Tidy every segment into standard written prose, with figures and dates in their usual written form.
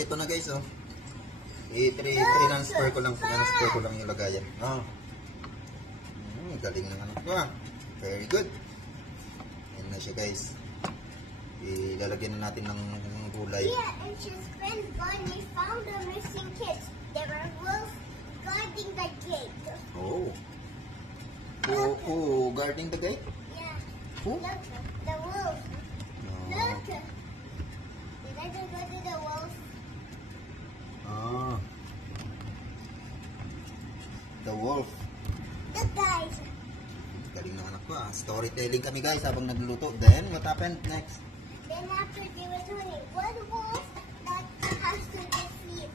Ito na guys, oh. I-transfer ko lang yung lagayan. Oh. Galing ng ano ko, ah. Very good. Yan na siya guys. Ilalagyan na natin ng gulay. Yeah, and his friend Bonnie found the missing kids. There were wolves guarding the gate. Oh. Who guarding the gate? Yeah. Who? Look, the wolf. No. Look. Did I just go to the wolf? Ah. The wolf. The guys. Galing ng anak ko, ah. Storytelling kami guys habang nagluluto. Then, what happened next? Then after they were turning, one wolf that has to defeat.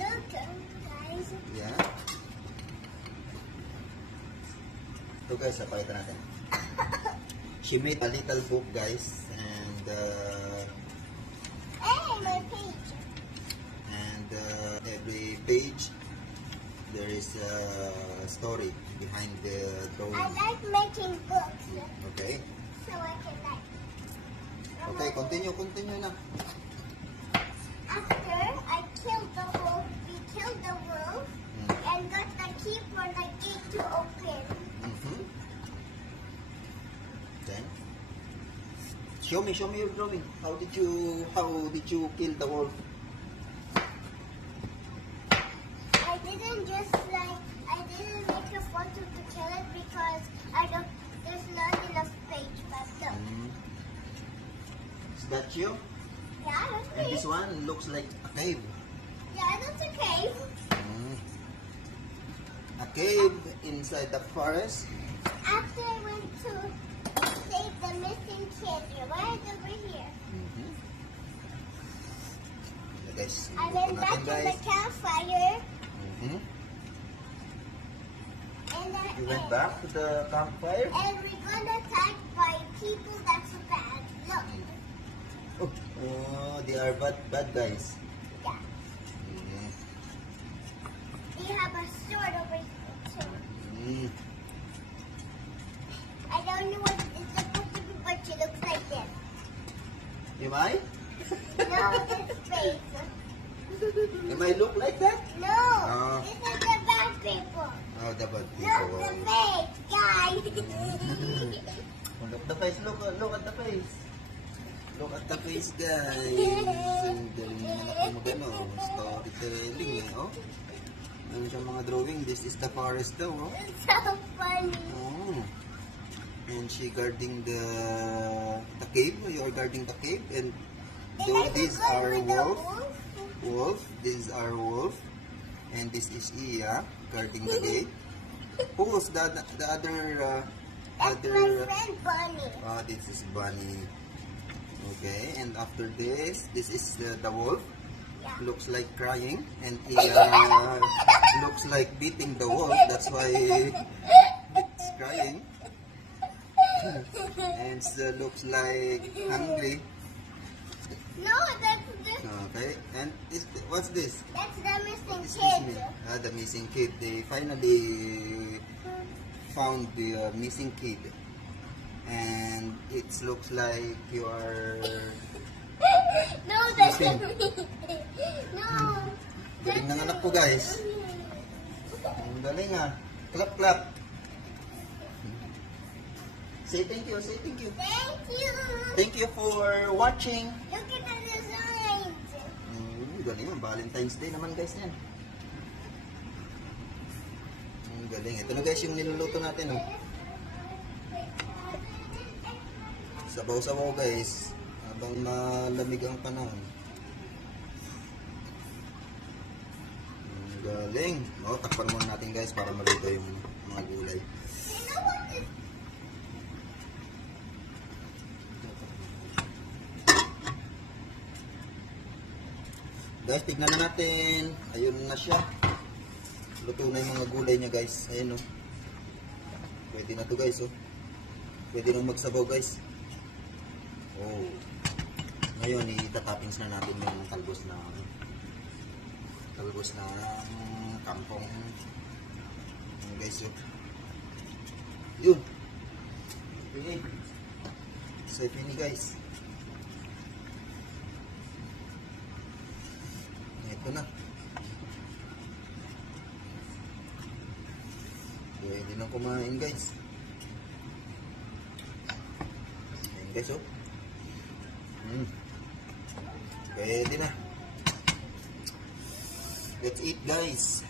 Look, guys. Yeah. Ito guys, napakita natin. She made a little book guys. And, Hey, my page. every page there is a story behind the drawing. I like making books. Okay. So I can like. Okay, continue na. After I killed the wolf, we killed the wolf and got the key for the gate to open. Then show me your drawing. How did you kill the wolf? I didn't make a photo to kill it because there's not enough page, but look. Is that you? Yeah, that's And me. this one looks like a cave. Yeah, that's a cave. A cave inside the forest. After I went to save the missing kid, right over here. Guys, I went back to the campfire. You went back to the campfire? And we got attacked by people that's bad. Look. Oh, they are bad guys. Yeah. They have a sword over here too. I don't know what it's supposed to be, but she looks like this. Am I? No, this face. Am I look like that? No, Oh. this is the bad people. Oh, the bad Look the people. face, guys. Look at the face. Look at the face. Look at the face, guys. Ang galing naman ako magano. Storytelling, eh. Oh. Ano siyang mga drawing? This is the forest daw, oh. It's so funny. Oh. And she guarding the cave. You are guarding the cave. And these are wolf. These are wolf. And this is Iya guarding the gate. Who was the other That's my friend Bunny. this is Bunny. Okay, and after this is the wolf. Yeah. Looks like crying, and Iya looks like beating the wolf. That's why it's crying. And looks like hungry. No, that's Okay, and what's this? the missing Excuse me. kid. The missing kid. They finally found the missing kid. And it looks like you are... No, that's Missing. me. No. Galing ng anak ko, guys. Ang galing, ah. Clap, clap. Say thank you, say thank you. Thank you. Thank you for watching. Look at the designs. Galing, Valentine's Day naman, guys, yan. Ang galing. Ito na, guys, yung niluluto natin, oh. Sabaw-sabaw, guys. Habang malamig ang panahon. Ang galing. O, takpan muna natin, guys, para maluto yung mga gulay. You know what this? Guys, tignan na natin. Ayun na siya. Luto na yung mga gulay niya, guys. Ayun, oh. Pwede na to, guys, oh. Pwede nang magsabaw, guys. Oh. Ngayon, itatoppings na natin yung talbos na kampong. Ayun, guys, oh. Yun. Okay. So, ini, guys. Ito na. Pwede nang kumain guys. Ayan guys oh. Pwede na. Let's eat guys.